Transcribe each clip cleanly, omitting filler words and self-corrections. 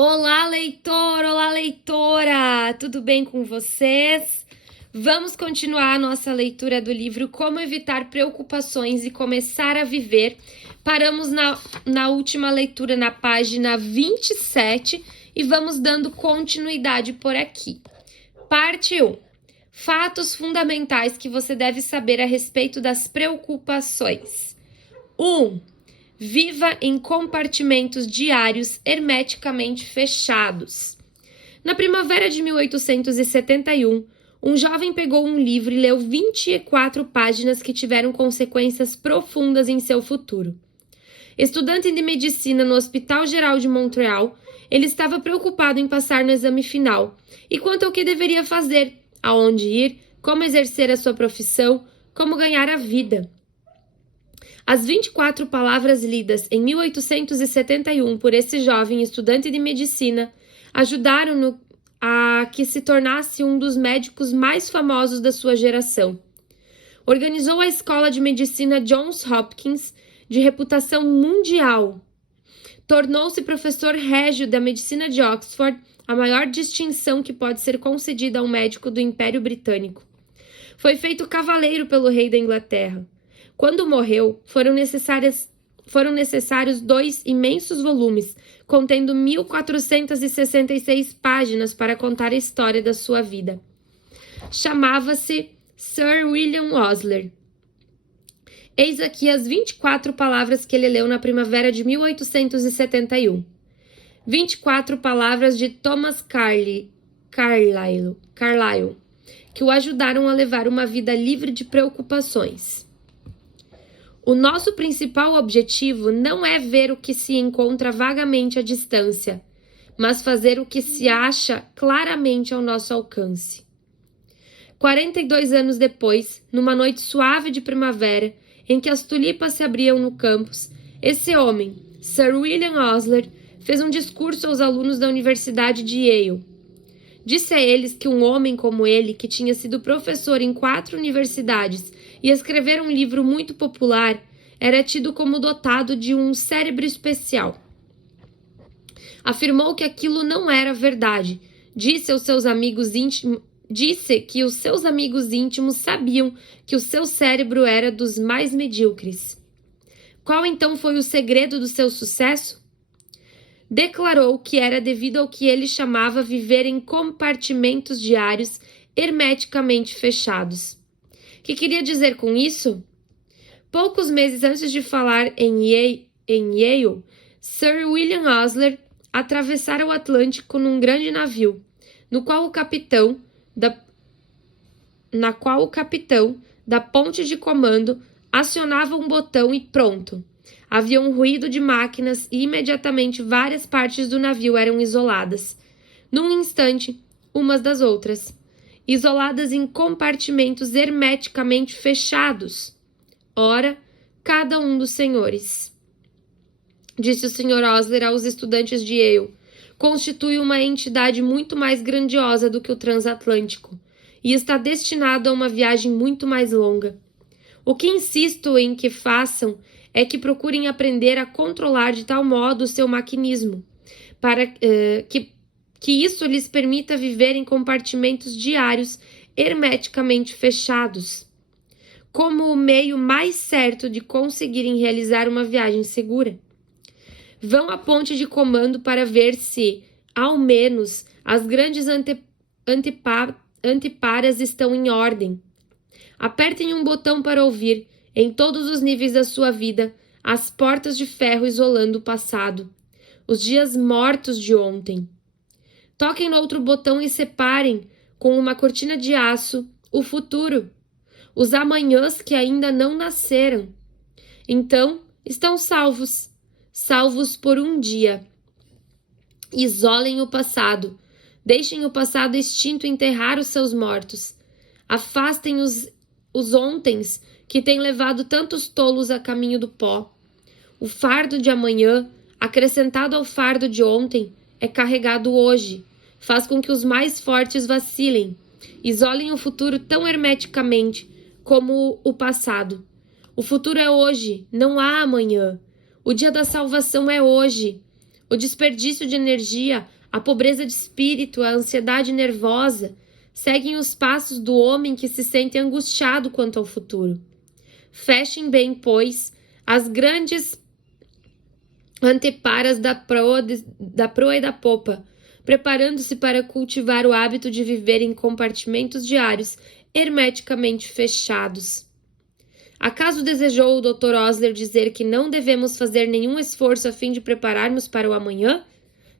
Olá, leitor! Olá, leitora! Tudo bem com vocês? Vamos continuar a nossa leitura do livro Como Evitar Preocupações e Começar a Viver. Paramos na última leitura, na página 27, e vamos dando continuidade por aqui. Parte 1. Fatos fundamentais que você deve saber a respeito das preocupações. 1. Viva em compartimentos diários hermeticamente fechados. Na primavera de 1871, um jovem pegou um livro e leu 24 páginas que tiveram consequências profundas em seu futuro. Estudante de medicina no Hospital Geral de Montreal, ele estava preocupado em passar no exame final e quanto ao que deveria fazer, aonde ir, como exercer a sua profissão, como ganhar a vida. As 24 palavras lidas em 1871 por esse jovem estudante de medicina ajudaram-no a que se tornasse um dos médicos mais famosos da sua geração. Organizou a Escola de Medicina Johns Hopkins, de reputação mundial. Tornou-se professor régio da medicina de Oxford, a maior distinção que pode ser concedida a um médico do Império Britânico. Foi feito cavaleiro pelo rei da Inglaterra. Quando morreu, foram necessários 2 imensos volumes, contendo 1466 páginas para contar a história da sua vida. Chamava-se Sir William Osler. Eis aqui as 24 palavras que ele leu na primavera de 1871. 24 palavras de Thomas Carlyle, que o ajudaram a levar uma vida livre de preocupações. O nosso principal objetivo não é ver o que se encontra vagamente à distância, mas fazer o que se acha claramente ao nosso alcance. 42 anos depois, numa noite suave de primavera, em que as tulipas se abriam no campus, esse homem, Sir William Osler, fez um discurso aos alunos da Universidade de Yale. Disse a eles que um homem como ele, que tinha sido professor em 4 universidades e escrever um livro muito popular, era tido como dotado de um cérebro especial. Afirmou que aquilo não era verdade. Disse que os seus amigos íntimos sabiam que o seu cérebro era dos mais medíocres. Qual então foi o segredo do seu sucesso? Declarou que era devido ao que ele chamava viver em compartimentos diários hermeticamente fechados. O que queria dizer com isso? Poucos meses antes de falar em Yale, Sir William Osler atravessara o Atlântico num grande navio, no qual o capitão da ponte de comando acionava um botão e pronto. Havia um ruído de máquinas e imediatamente várias partes do navio eram isoladas, num instante, umas das outras, isoladas em compartimentos hermeticamente fechados. Ora, cada um dos senhores, disse o Sr. Osler aos estudantes de Yale, constitui uma entidade muito mais grandiosa do que o transatlântico e está destinado a uma viagem muito mais longa. O que insisto em que façam é que procurem aprender a controlar de tal modo o seu maquinismo, para que isso lhes permita viver em compartimentos diários hermeticamente fechados, como o meio mais certo de conseguirem realizar uma viagem segura. Vão à ponte de comando para ver se, ao menos, as grandes anteparas estão em ordem. Apertem um botão para ouvir, em todos os níveis da sua vida, as portas de ferro isolando o passado, os dias mortos de ontem. Toquem no outro botão e separem, com uma cortina de aço, o futuro, os amanhãs que ainda não nasceram. Então, estão salvos por um dia. Isolem o passado. Deixem o passado extinto enterrar os seus mortos. Afastem os ontens que têm levado tantos tolos a caminho do pó. O fardo de amanhã, acrescentado ao fardo de ontem, é carregado hoje. Faz com que os mais fortes vacilem. Isolem o futuro tão hermeticamente como o passado. O futuro é hoje, não há amanhã. O dia da salvação é hoje. O desperdício de energia, a pobreza de espírito, a ansiedade nervosa seguem os passos do homem que se sente angustiado quanto ao futuro. Fechem bem, pois, as grandes anteparas da proa e da popa, preparando-se para cultivar o hábito de viver em compartimentos diários hermeticamente fechados. Acaso desejou o Dr. Osler dizer que não devemos fazer nenhum esforço a fim de prepararmos para o amanhã?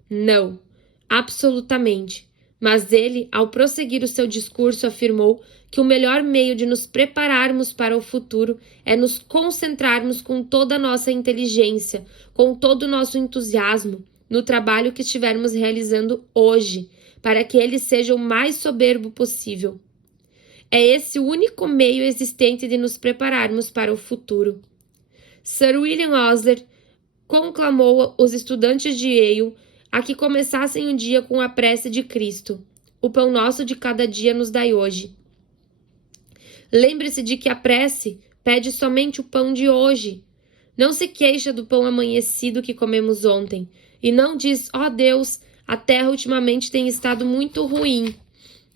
Não, absolutamente. Mas ele, ao prosseguir o seu discurso, afirmou que o melhor meio de nos prepararmos para o futuro é nos concentrarmos com toda a nossa inteligência, com todo o nosso entusiasmo, no trabalho que estivermos realizando hoje, para que ele seja o mais soberbo possível. É esse o único meio existente de nos prepararmos para o futuro. Sir William Osler conclamou os estudantes de Yale a que começassem o dia com a prece de Cristo. O pão nosso de cada dia nos dai hoje. Lembre-se de que a prece pede somente o pão de hoje. Não se queixa do pão amanhecido que comemos ontem. E não diz, ó Deus, a terra ultimamente tem estado muito ruim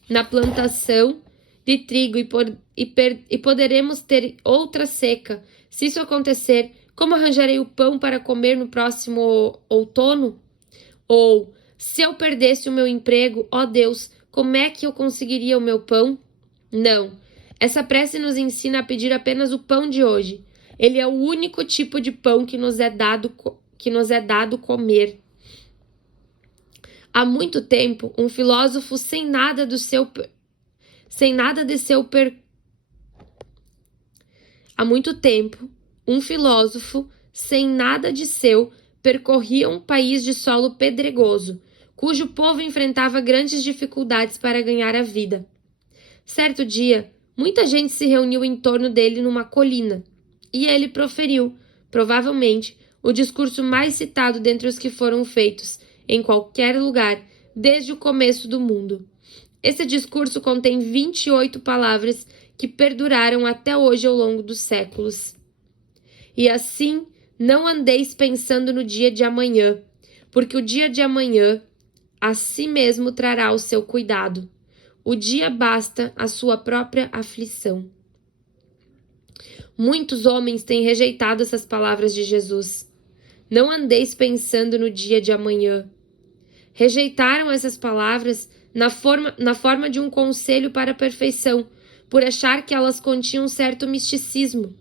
na plantação de trigo e poderemos ter outra seca. Se isso acontecer, como arranjarei o pão para comer no próximo outono? Ou, se eu perdesse o meu emprego, ó Deus, como é que eu conseguiria o meu pão? Não. Essa prece nos ensina a pedir apenas o pão de hoje. Ele é o único tipo de pão que nos é dado comer. Há muito tempo, um filósofo Há muito tempo, um filósofo sem nada de seu percorria um país de solo pedregoso, cujo povo enfrentava grandes dificuldades para ganhar a vida. Certo dia, muita gente se reuniu em torno dele numa colina, e ele proferiu, provavelmente, o discurso mais citado dentre os que foram feitos, em qualquer lugar, desde o começo do mundo. Esse discurso contém 28 palavras que perduraram até hoje ao longo dos séculos. E assim, não andeis pensando no dia de amanhã, porque o dia de amanhã a si mesmo trará o seu cuidado. O dia basta a sua própria aflição. Muitos homens têm rejeitado essas palavras de Jesus. Não andeis pensando no dia de amanhã. Rejeitaram essas palavras na forma de um conselho para a perfeição, por achar que elas continham certo misticismo.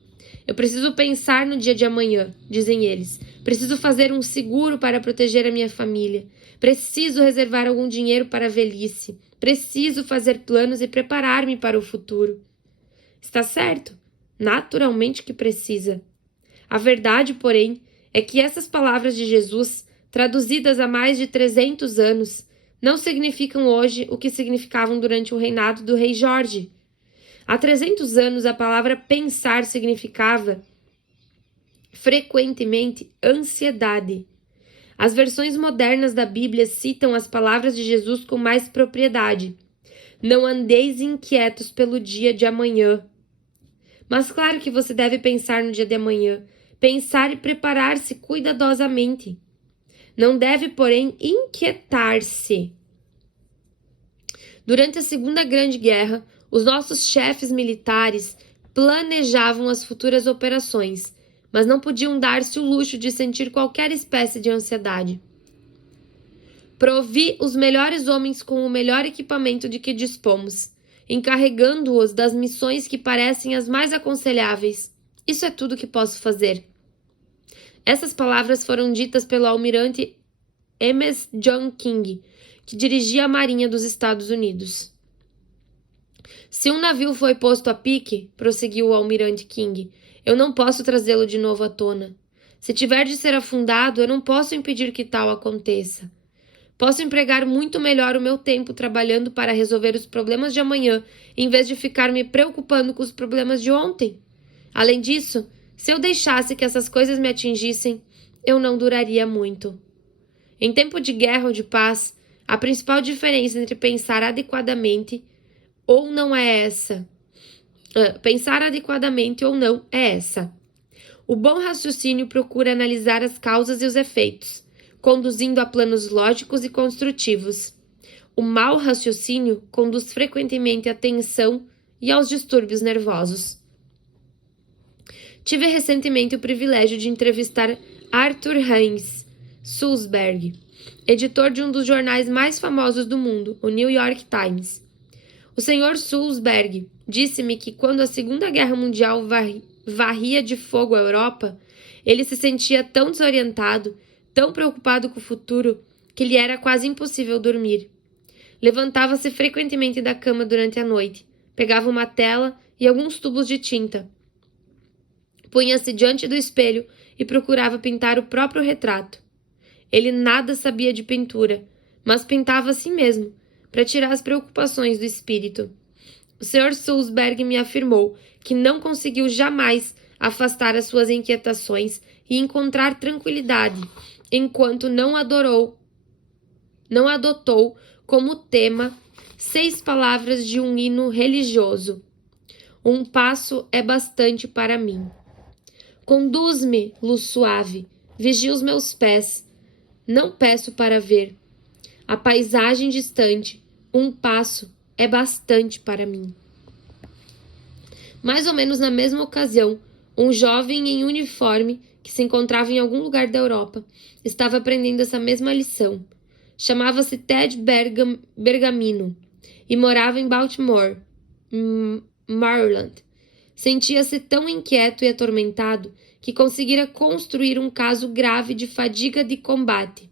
Eu preciso pensar no dia de amanhã, dizem eles. Preciso fazer um seguro para proteger a minha família. Preciso reservar algum dinheiro para a velhice. Preciso fazer planos e preparar-me para o futuro. Está certo? Naturalmente que precisa. A verdade, porém, é que essas palavras de Jesus, traduzidas há mais de 300 anos, não significam hoje o que significavam durante o reinado do rei Jorge. Há 300 anos, a palavra pensar significava, frequentemente, ansiedade. As versões modernas da Bíblia citam as palavras de Jesus com mais propriedade. Não andeis inquietos pelo dia de amanhã. Mas claro que você deve pensar no dia de amanhã, pensar e preparar-se cuidadosamente. Não deve, porém, inquietar-se. Durante a Segunda Grande Guerra, os nossos chefes militares planejavam as futuras operações, mas não podiam dar-se o luxo de sentir qualquer espécie de ansiedade. Provi os melhores homens com o melhor equipamento de que dispomos, encarregando-os das missões que parecem as mais aconselháveis. Isso é tudo que posso fazer. Essas palavras foram ditas pelo almirante M.S. John King, que dirigia a Marinha dos Estados Unidos. Se um navio foi posto a pique, prosseguiu o almirante King, eu não posso trazê-lo de novo à tona. Se tiver de ser afundado, eu não posso impedir que tal aconteça. Posso empregar muito melhor o meu tempo trabalhando para resolver os problemas de amanhã, em vez de ficar me preocupando com os problemas de ontem. Além disso, se eu deixasse que essas coisas me atingissem, eu não duraria muito. Em tempo de guerra ou de paz, a principal diferença entre pensar adequadamente ou não é essa. Pensar adequadamente ou não é essa. O bom raciocínio procura analisar as causas e os efeitos. conduzindo a planos lógicos e construtivos. O mau raciocínio conduz frequentemente à tensão e aos distúrbios nervosos. Tive recentemente o privilégio de entrevistar Arthur Heinz Sulzberg, editor de um dos jornais mais famosos do mundo, o New York Times. O Sr. Sulzberg disse-me que quando a Segunda Guerra Mundial varria de fogo a Europa, ele se sentia tão desorientado, tão preocupado com o futuro, que lhe era quase impossível dormir. Levantava-se frequentemente da cama durante a noite, pegava uma tela e alguns tubos de tinta. Punha-se diante do espelho e procurava pintar o próprio retrato. Ele nada sabia de pintura, mas pintava a si mesmo, para tirar as preocupações do espírito. O Sr. Sulzberg me afirmou que não conseguiu jamais afastar as suas inquietações e encontrar tranquilidade, enquanto não adotou como tema 6 palavras de um hino religioso. Um passo é bastante para mim. Conduz-me, luz suave, vigia os meus pés. Não peço para ver. A paisagem distante, um passo é bastante para mim. Mais ou menos na mesma ocasião, um jovem em uniforme, que se encontrava em algum lugar da Europa, estava aprendendo essa mesma lição. Chamava-se Ted Bergamino e morava em Baltimore, Maryland. Sentia-se tão inquieto e atormentado que conseguira construir um caso grave de fadiga de combate.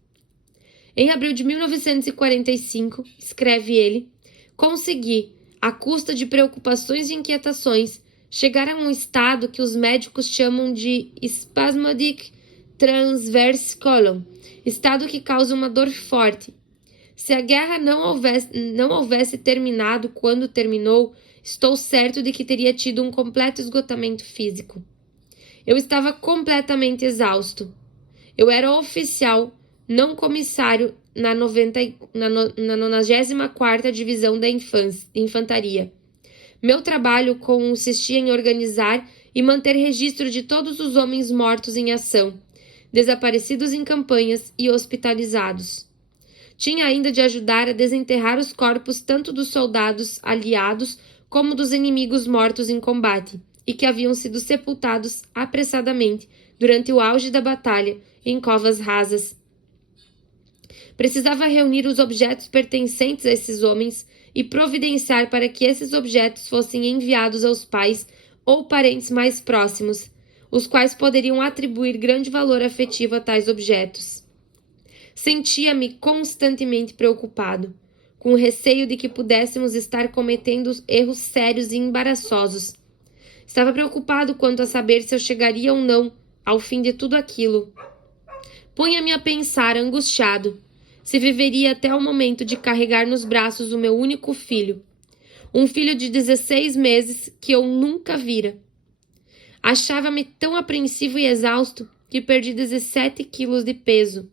Em abril de 1945, escreve ele, consegui, à custa de preocupações e inquietações, chegar a um estado que os médicos chamam de spasmodic transverse colon, estado que causa uma dor forte. Se a guerra não houvesse terminado quando terminou, estou certo de que teria tido um completo esgotamento físico. Eu estava completamente exausto. Eu era oficial, não comissário, na 94ª Divisão da Infantaria. Meu trabalho consistia em organizar e manter registro de todos os homens mortos em ação, desaparecidos em campanhas e hospitalizados. Tinha ainda de ajudar a desenterrar os corpos tanto dos soldados aliados como dos inimigos mortos em combate, e que haviam sido sepultados apressadamente durante o auge da batalha em covas rasas. Precisava reunir os objetos pertencentes a esses homens e providenciar para que esses objetos fossem enviados aos pais ou parentes mais próximos, os quais poderiam atribuir grande valor afetivo a tais objetos. Sentia-me constantemente preocupado, com o receio de que pudéssemos estar cometendo erros sérios e embaraçosos. Estava preocupado quanto a saber se eu chegaria ou não ao fim de tudo aquilo. Punha-me a pensar, angustiado, se viveria até o momento de carregar nos braços o meu único filho, um filho de 16 meses que eu nunca vira. Achava-me tão apreensivo e exausto que perdi 17 quilos de peso.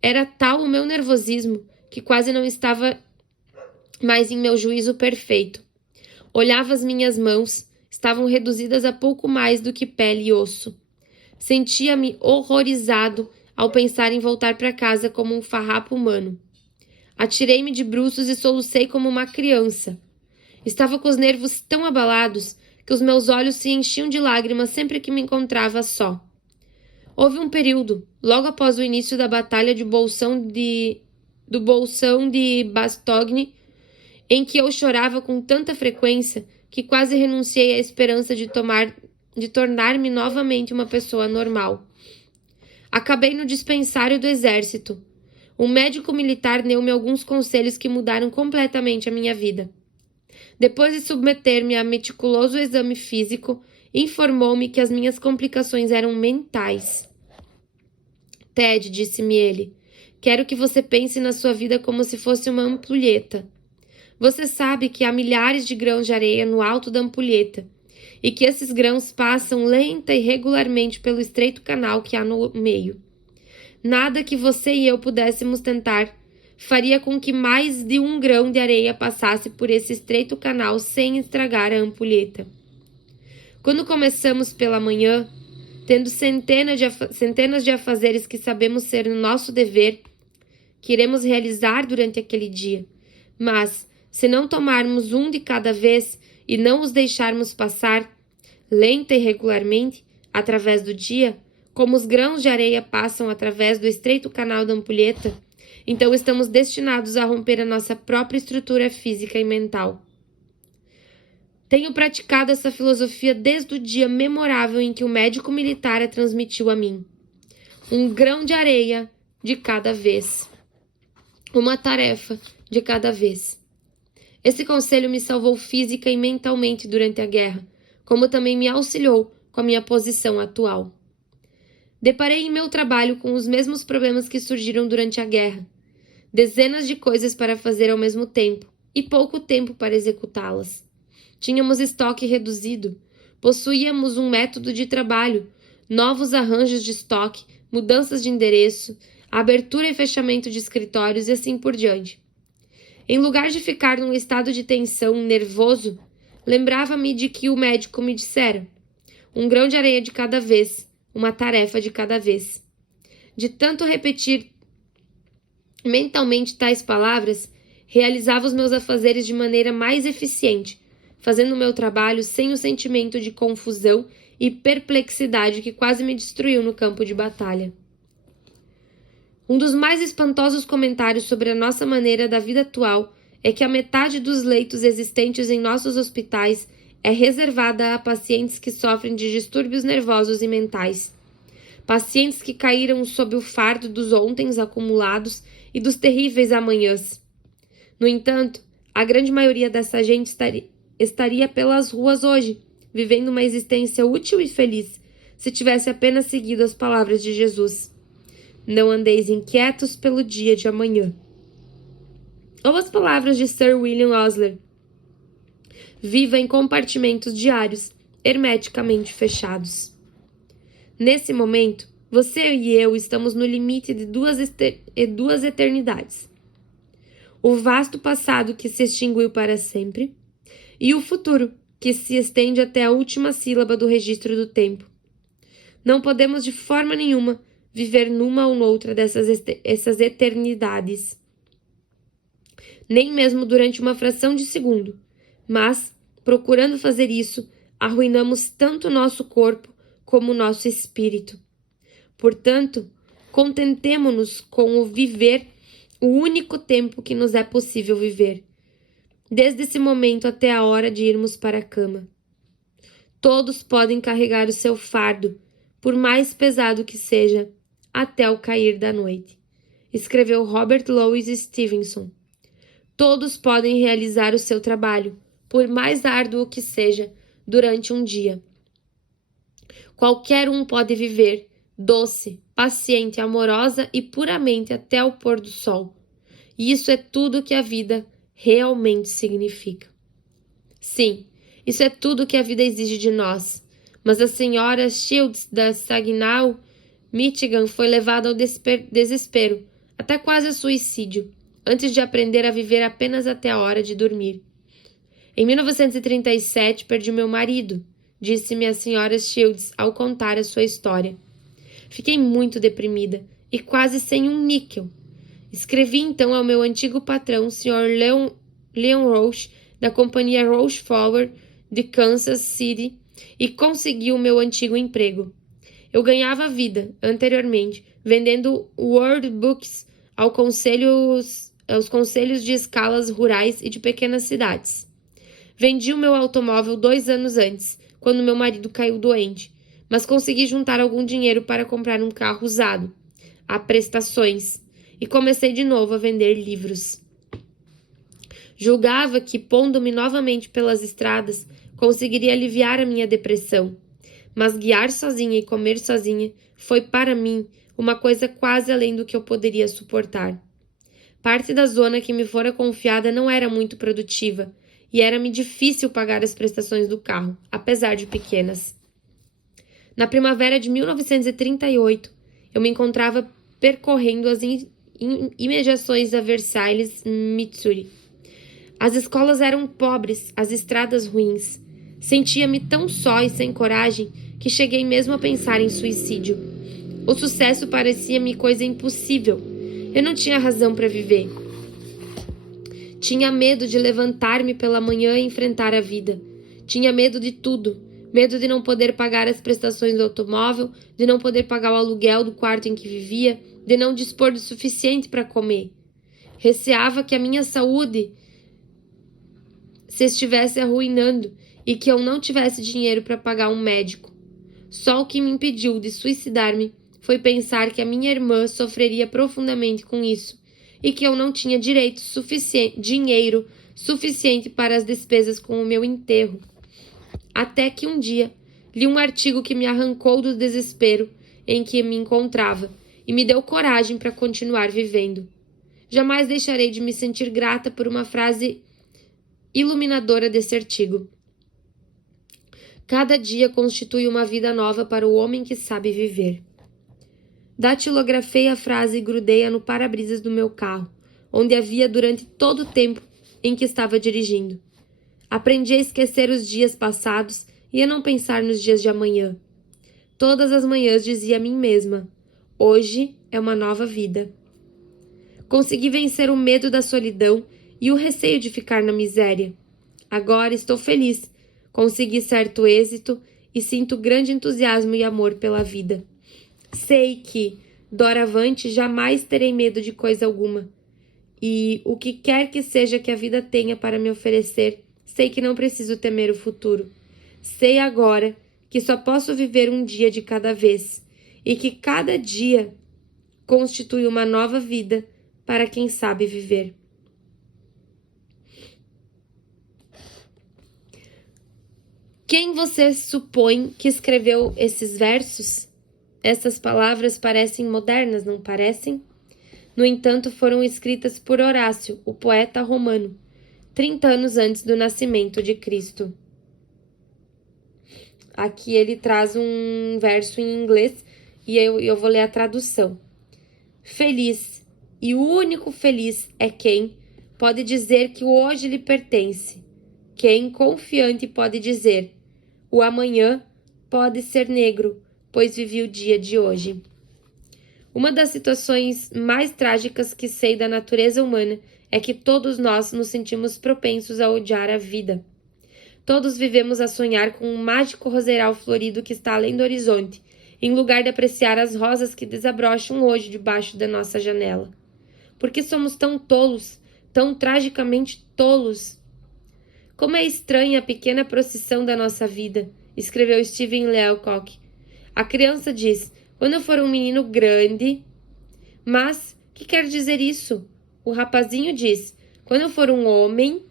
Era tal o meu nervosismo que quase não estava mais em meu juízo perfeito. Olhava as minhas mãos, estavam reduzidas a pouco mais do que pele e osso. Sentia-me horrorizado ao pensar em voltar para casa como um farrapo humano. Atirei-me de bruços e solucei como uma criança. Estava com os nervos tão abalados que os meus olhos se enchiam de lágrimas sempre que me encontrava só. Houve um período, logo após o início da batalha do Bolsão de Bastogne, em que eu chorava com tanta frequência que quase renunciei à esperança de tornar-me novamente uma pessoa normal. Acabei no dispensário do exército. Um médico militar deu-me alguns conselhos que mudaram completamente a minha vida. Depois de submeter-me a meticuloso exame físico, informou-me que as minhas complicações eram mentais. Ted, disse-me ele, quero que você pense na sua vida como se fosse uma ampulheta. Você sabe que há milhares de grãos de areia no alto da ampulheta e que esses grãos passam lenta e regularmente pelo estreito canal que há no meio. Nada que você e eu pudéssemos tentar faria com que mais de um grão de areia passasse por esse estreito canal sem estragar a ampulheta. Quando começamos pela manhã, tendo centenas de afazeres que sabemos ser nosso dever, que iremos realizar durante aquele dia. Mas, se não tomarmos um de cada vez e não os deixarmos passar, lenta e regularmente, através do dia, como os grãos de areia passam através do estreito canal da ampulheta, então estamos destinados a romper a nossa própria estrutura física e mental. Tenho praticado essa filosofia desde o dia memorável em que o médico militar a transmitiu a mim. Um grão de areia de cada vez. Uma tarefa de cada vez. Esse conselho me salvou física e mentalmente durante a guerra, como também me auxiliou com a minha posição atual. Deparei em meu trabalho com os mesmos problemas que surgiram durante a guerra. Dezenas de coisas para fazer ao mesmo tempo e pouco tempo para executá-las. Tínhamos estoque reduzido, possuíamos um método de trabalho, novos arranjos de estoque, mudanças de endereço, abertura e fechamento de escritórios e assim por diante. Em lugar de ficar num estado de tensão nervoso, lembrava-me de que o médico me dissera: um grão de areia de cada vez, uma tarefa de cada vez. De tanto repetir mentalmente tais palavras, realizava os meus afazeres de maneira mais eficiente, fazendo o meu trabalho sem o sentimento de confusão e perplexidade que quase me destruiu no campo de batalha. Um dos mais espantosos comentários sobre a nossa maneira da vida atual é que a metade dos leitos existentes em nossos hospitais é reservada a pacientes que sofrem de distúrbios nervosos e mentais. Pacientes que caíram sob o fardo dos ontens acumulados e dos terríveis amanhãs. No entanto, a grande maioria dessa gente estaria pelas ruas hoje, vivendo uma existência útil e feliz, se tivesse apenas seguido as palavras de Jesus. Não andeis inquietos pelo dia de amanhã. Ou as palavras de Sir William Osler. Viva em compartimentos diários, hermeticamente fechados. Nesse momento, você e eu estamos no limite de duas eternidades. O vasto passado que se extinguiu para sempre e o futuro que se estende até a última sílaba do registro do tempo. Não podemos de forma nenhuma viver numa ou noutra essas eternidades, nem mesmo durante uma fração de segundo, mas, procurando fazer isso, arruinamos tanto o nosso corpo como o nosso espírito. Portanto, contentemo-nos com o viver o único tempo que nos é possível viver, desde esse momento até a hora de irmos para a cama. Todos podem carregar o seu fardo, por mais pesado que seja, até o cair da noite, escreveu Robert Louis Stevenson. Todos podem realizar o seu trabalho, por mais árduo que seja, durante um dia. Qualquer um pode viver, doce, paciente, amorosa e puramente até o pôr do sol. E isso é tudo que a vida realmente significa. Sim, isso é tudo que a vida exige de nós. Mas a senhora Shields da Saginaw, Michigan, foi levada ao desespero, até quase ao suicídio, antes de aprender a viver apenas até a hora de dormir. Em 1937, perdi meu marido, disse-me a senhora Shields ao contar a sua história. Fiquei muito deprimida e quase sem um níquel. Escrevi então ao meu antigo patrão, Sr. Leon Roche, da companhia Roche Flower de Kansas City, e consegui o meu antigo emprego. Eu ganhava vida, anteriormente, vendendo workbooks aos conselhos de escalas rurais e de pequenas cidades. Vendi o meu automóvel 2 anos antes, quando meu marido caiu doente, mas consegui juntar algum dinheiro para comprar um carro usado, a prestações, e comecei de novo a vender livros. Julgava que, pondo-me novamente pelas estradas, conseguiria aliviar a minha depressão, mas guiar sozinha e comer sozinha foi para mim uma coisa quase além do que eu poderia suportar. Parte da zona que me fora confiada não era muito produtiva e era-me difícil pagar as prestações do carro, apesar de pequenas. Na primavera de 1938, eu me encontrava percorrendo as imediações da Versailles, Missouri. As escolas eram pobres, as estradas ruins. Sentia-me tão só e sem coragem que cheguei mesmo a pensar em suicídio. O sucesso parecia-me coisa impossível. Eu não tinha razão para viver. Tinha medo de levantar-me pela manhã e enfrentar a vida. Tinha medo de tudo. Medo de não poder pagar as prestações do automóvel, de não poder pagar o aluguel do quarto em que vivia, de não dispor do suficiente para comer. Receava que a minha saúde se estivesse arruinando e que eu não tivesse dinheiro para pagar um médico. Só o que me impediu de suicidar-me foi pensar que a minha irmã sofreria profundamente com isso e que eu não tinha dinheiro suficiente para as despesas com o meu enterro. Até que um dia li um artigo que me arrancou do desespero em que me encontrava e me deu coragem para continuar vivendo. Jamais deixarei de me sentir grata por uma frase iluminadora desse artigo. Cada dia constitui uma vida nova para o homem que sabe viver. Datilografei a frase e grudei-a no para-brisas do meu carro, onde havia durante todo o tempo em que estava dirigindo. Aprendi a esquecer os dias passados e a não pensar nos dias de amanhã. Todas as manhãs dizia a mim mesma: hoje é uma nova vida. Consegui vencer o medo da solidão e o receio de ficar na miséria. Agora estou feliz, consegui certo êxito e sinto grande entusiasmo e amor pela vida. Sei que, doravante, jamais terei medo de coisa alguma. E o que quer que seja que a vida tenha para me oferecer, sei que não preciso temer o futuro. Sei agora que só posso viver um dia de cada vez e que cada dia constitui uma nova vida para quem sabe viver. Quem você supõe que escreveu esses versos? Essas palavras parecem modernas, não parecem? No entanto, foram escritas por Horácio, o poeta romano, 30 anos antes do nascimento de Cristo. Aqui ele traz um verso em inglês e eu vou ler a tradução. Feliz, e o único feliz é quem pode dizer que o hoje lhe pertence. Quem, confiante, pode dizer: o amanhã pode ser negro, pois vivi o dia de hoje. Uma das situações mais trágicas que sei da natureza humana é que todos nós nos sentimos propensos a odiar a vida. Todos vivemos a sonhar com um mágico roseiral florido que está além do horizonte, em lugar de apreciar as rosas que desabrocham hoje debaixo da nossa janela. Por que somos tão tolos, tão tragicamente tolos? Como é estranha a pequena procissão da nossa vida, escreveu Stephen Leacock. A criança diz: quando eu for um menino grande. Mas, que quer dizer isso? O rapazinho diz: quando eu for um homem.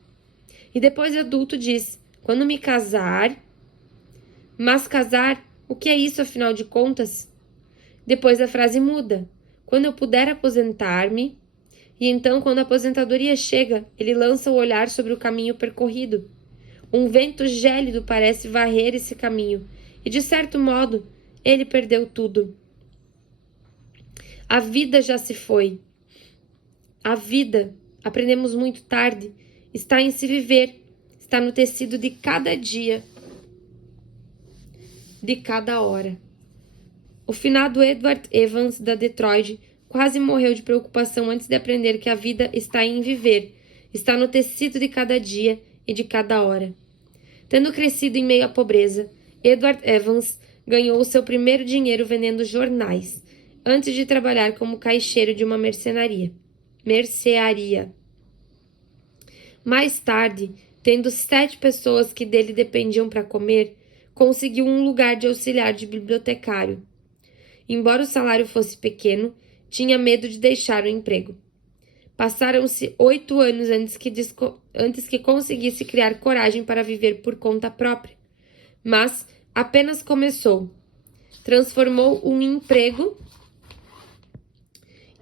E depois o adulto diz: quando me casar. Mas casar, o que é isso afinal de contas? Depois a frase muda: quando eu puder aposentar-me. E então, quando a aposentadoria chega, ele lança o olhar sobre o caminho percorrido. Um vento gélido parece varrer esse caminho, e de certo modo, ele perdeu tudo. A vida já se foi. A vida, aprendemos muito tarde, está em se viver, está no tecido de cada dia, de cada hora. O finado Edward Evans, da Detroit, quase morreu de preocupação antes de aprender que a vida está em viver, está no tecido de cada dia e de cada hora. Tendo crescido em meio à pobreza, Edward Evans ganhou o seu primeiro dinheiro vendendo jornais, antes de trabalhar como caixeiro de uma mercearia. Mais tarde, tendo 7 pessoas que dele dependiam para comer, conseguiu um lugar de auxiliar de bibliotecário. Embora o salário fosse pequeno, tinha medo de deixar o emprego. Passaram-se 8 anos antes que conseguisse criar coragem para viver por conta própria. Mas apenas começou. Transformou um emprego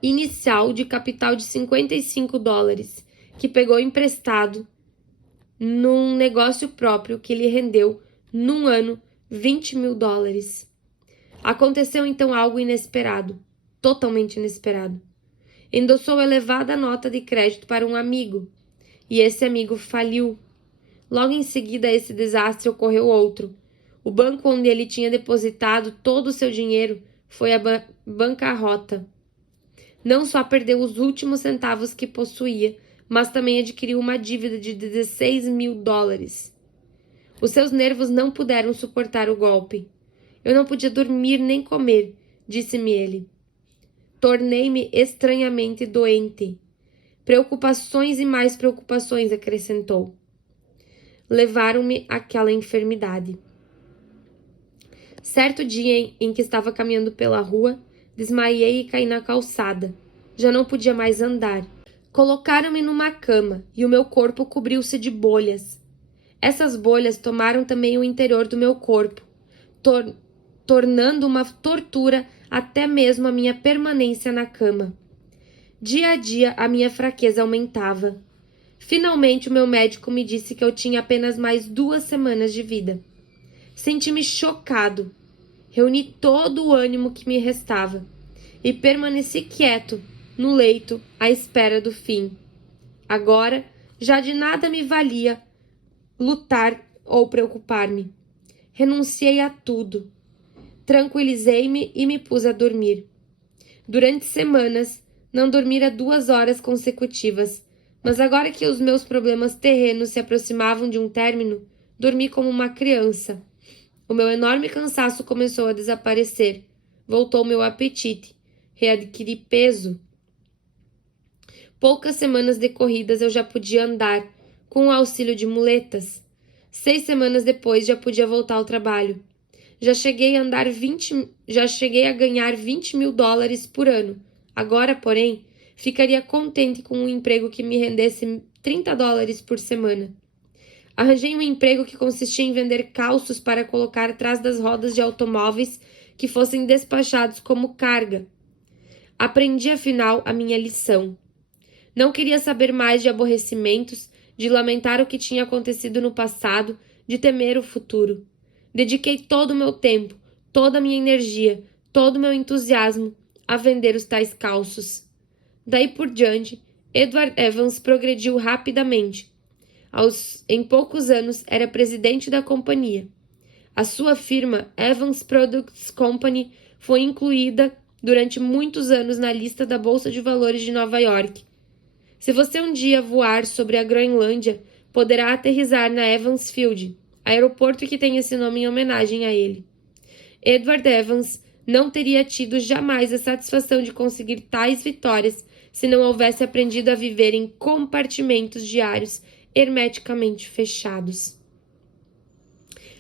inicial de capital de $55, que pegou emprestado num negócio próprio que lhe rendeu, num ano, $20 mil. Aconteceu então algo inesperado, totalmente inesperado. Endossou elevada nota de crédito para um amigo, e esse amigo faliu. Logo em seguida a esse desastre ocorreu outro. O banco onde ele tinha depositado todo o seu dinheiro foi a bancarrota. Não só perdeu os últimos centavos que possuía, mas também adquiriu uma dívida de 16 mil dólares. Os seus nervos não puderam suportar o golpe. Eu não podia dormir nem comer, disse-me ele. Tornei-me estranhamente doente. Preocupações e mais preocupações, acrescentou. Levaram-me àquela enfermidade. Certo dia em que estava caminhando pela rua, desmaiei e caí na calçada. Já não podia mais andar. Colocaram-me numa cama e o meu corpo cobriu-se de bolhas. Essas bolhas tomaram também o interior do meu corpo, tornando uma tortura até mesmo a minha permanência na cama. Dia a dia a minha fraqueza aumentava. Finalmente o meu médico me disse que eu tinha apenas mais 2 semanas de vida. Senti-me chocado. Reuni todo o ânimo que me restava e permaneci quieto no leito à espera do fim. Agora, já de nada me valia lutar ou preocupar-me. Renunciei a tudo. Tranquilizei-me e me pus a dormir. Durante semanas, não dormira 2 horas consecutivas, mas agora que os meus problemas terrenos se aproximavam de um término, dormi como uma criança. O meu enorme cansaço começou a desaparecer. Voltou meu apetite. Readquiri peso. Poucas semanas decorridas eu já podia andar, com o auxílio de muletas. 6 semanas depois já podia voltar ao trabalho. Já cheguei a ganhar 20 mil dólares por ano. Agora, porém, ficaria contente com um emprego que me rendesse 30 dólares por semana. Arranjei um emprego que consistia em vender calços para colocar atrás das rodas de automóveis que fossem despachados como carga. Aprendi, afinal, a minha lição. Não queria saber mais de aborrecimentos, de lamentar o que tinha acontecido no passado, de temer o futuro. Dediquei todo o meu tempo, toda a minha energia, todo o meu entusiasmo a vender os tais calços. Daí por diante, Edward Evans progrediu rapidamente. Em poucos anos, era presidente da companhia. A sua firma, Evans Products Company, foi incluída durante muitos anos na lista da Bolsa de Valores de Nova York. Se você um dia voar sobre a Groenlândia, poderá aterrissar na Evans Field, aeroporto que tem esse nome em homenagem a ele. Edward Evans não teria tido jamais a satisfação de conseguir tais vitórias se não houvesse aprendido a viver em compartimentos diários hermeticamente fechados.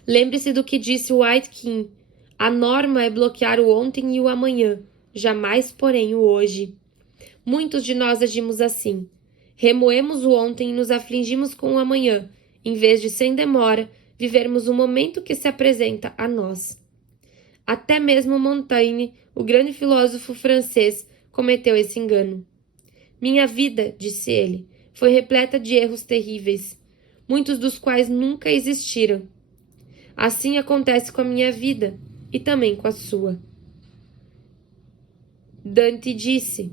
Lembre-se do que disse White King. A norma é bloquear o ontem e o amanhã, jamais, porém, o hoje. Muitos de nós agimos assim. Remoemos o ontem e nos afligimos com o amanhã, em vez de, sem demora, vivermos o momento que se apresenta a nós. Até mesmo Montaigne, o grande filósofo francês, cometeu esse engano. Minha vida, disse ele, foi repleta de erros terríveis, muitos dos quais nunca existiram. Assim acontece com a minha vida e também com a sua. Dante disse: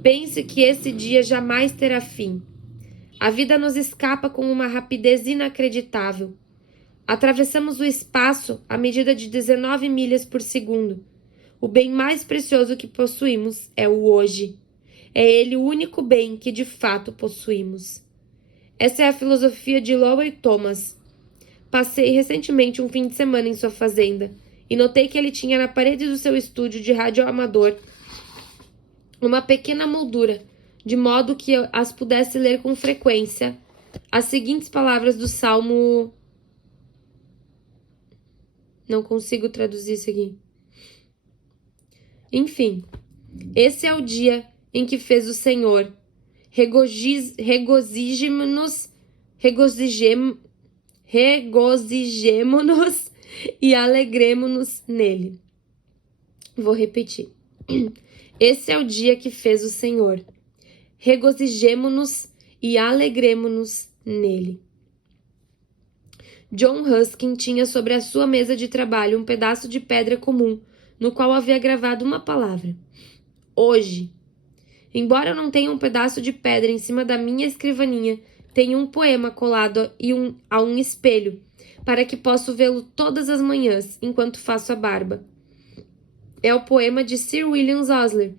pense que esse dia jamais terá fim. A vida nos escapa com uma rapidez inacreditável. Atravessamos o espaço à medida de 19 milhas por segundo. O bem mais precioso que possuímos é o hoje. É ele o único bem que de fato possuímos. Essa é a filosofia de Lowell Thomas. Passei recentemente um fim de semana em sua fazenda e notei que ele tinha na parede do seu estúdio de radioamador uma pequena moldura, de modo que eu as pudesse ler com frequência as seguintes palavras do Salmo... Não consigo traduzir isso aqui. Enfim, esse é o dia em que fez o Senhor. Regozijemo-nos e alegremo-nos nele. Vou repetir. Esse é o dia que fez o Senhor. Regozijemo-nos e alegremo-nos nele. John Ruskin tinha sobre a sua mesa de trabalho um pedaço de pedra comum, no qual havia gravado uma palavra. Hoje. Embora eu não tenha um pedaço de pedra em cima da minha escrivaninha, tenho um poema colado a um espelho, para que possa vê-lo todas as manhãs, enquanto faço a barba. É o poema de Sir William Osler,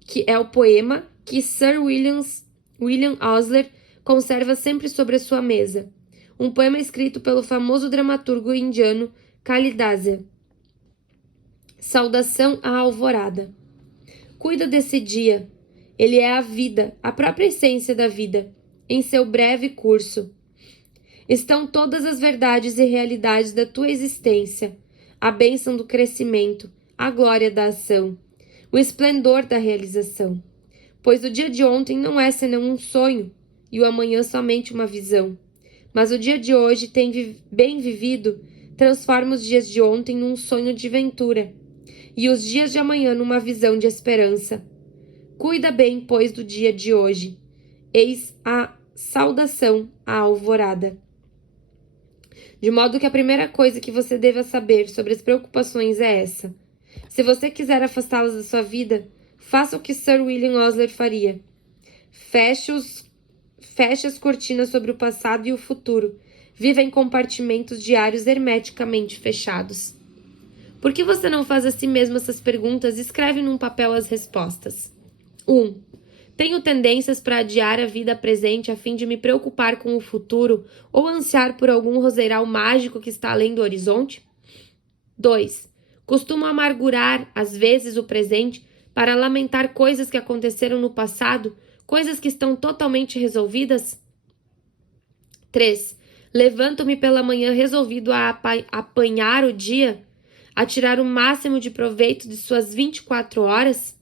que é o poema que Sir William Osler conserva sempre sobre a sua mesa. Um poema escrito pelo famoso dramaturgo indiano Kalidasa. Saudação à alvorada. Cuida desse dia. Ele é a vida, a própria essência da vida, em seu breve curso. Estão todas as verdades e realidades da tua existência, a bênção do crescimento, a glória da ação, o esplendor da realização. Pois o dia de ontem não é senão um sonho, e o amanhã somente uma visão. Mas o dia de hoje, bem vivido, transforma os dias de ontem num sonho de ventura, e os dias de amanhã numa visão de esperança. Cuida bem, pois, do dia de hoje. Eis a saudação à alvorada. De modo que a primeira coisa que você deva saber sobre as preocupações é essa. Se você quiser afastá-las da sua vida, faça o que Sir William Osler faria. Feche as cortinas sobre o passado e o futuro. Viva em compartimentos diários hermeticamente fechados. Por que você não faz a si mesmo essas perguntas e escreve num papel as respostas? 1. Tenho tendências para adiar a vida presente a fim de me preocupar com o futuro ou ansiar por algum roseiral mágico que está além do horizonte? 2. Costumo amargurar, às vezes, o presente para lamentar coisas que aconteceram no passado, coisas que estão totalmente resolvidas? 3. Levanto-me pela manhã resolvido a apanhar o dia, a tirar o máximo de proveito de suas 24 horas?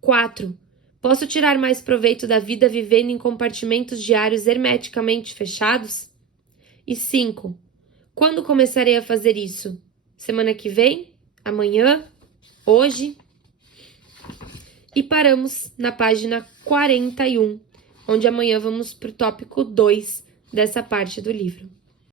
4. Posso tirar mais proveito da vida vivendo em compartimentos diários hermeticamente fechados? E 5. Quando começarei a fazer isso? Semana que vem? Amanhã? Hoje? E paramos na página 41, onde amanhã vamos para o tópico 2 dessa parte do livro.